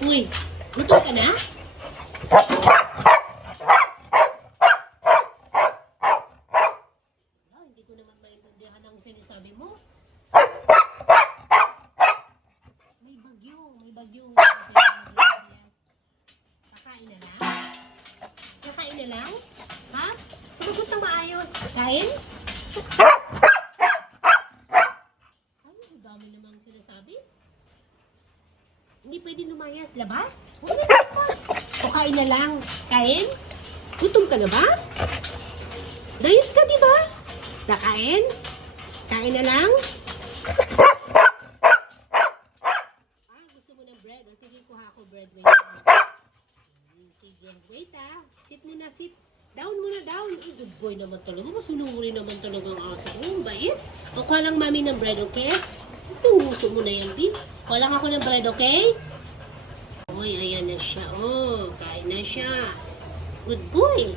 Uy, gutom ka na? Hindi ko naman maintindihan ang sinasabi mo. May bagyo. Kakain na lang? Kakain na lang? Ha? Sabagot na maayos. Kain? Ay, ang dami namang sinasabi. Hindi pwede lumayas. Labas? Huwag na labas. O kain na lang. Kain? Gutom ka na ba? Diet ka, di ba? Nakain? Kain na lang? Ah, gusto mo ng bread? O, sige, kuha ko bread. Wait. Sige, wait ah. Sit muna, sit. Down muna, down. Ay, good boy naman talaga. Masuluri naman talaga ang aso ko. Ang bait. O, kuha lang mami ng bread, okay? Yung gusto mo na yan, Pip. Kuha lang ako ng bread, okay? Uy, ayan na siya. Oh, kain na siya. Good boy.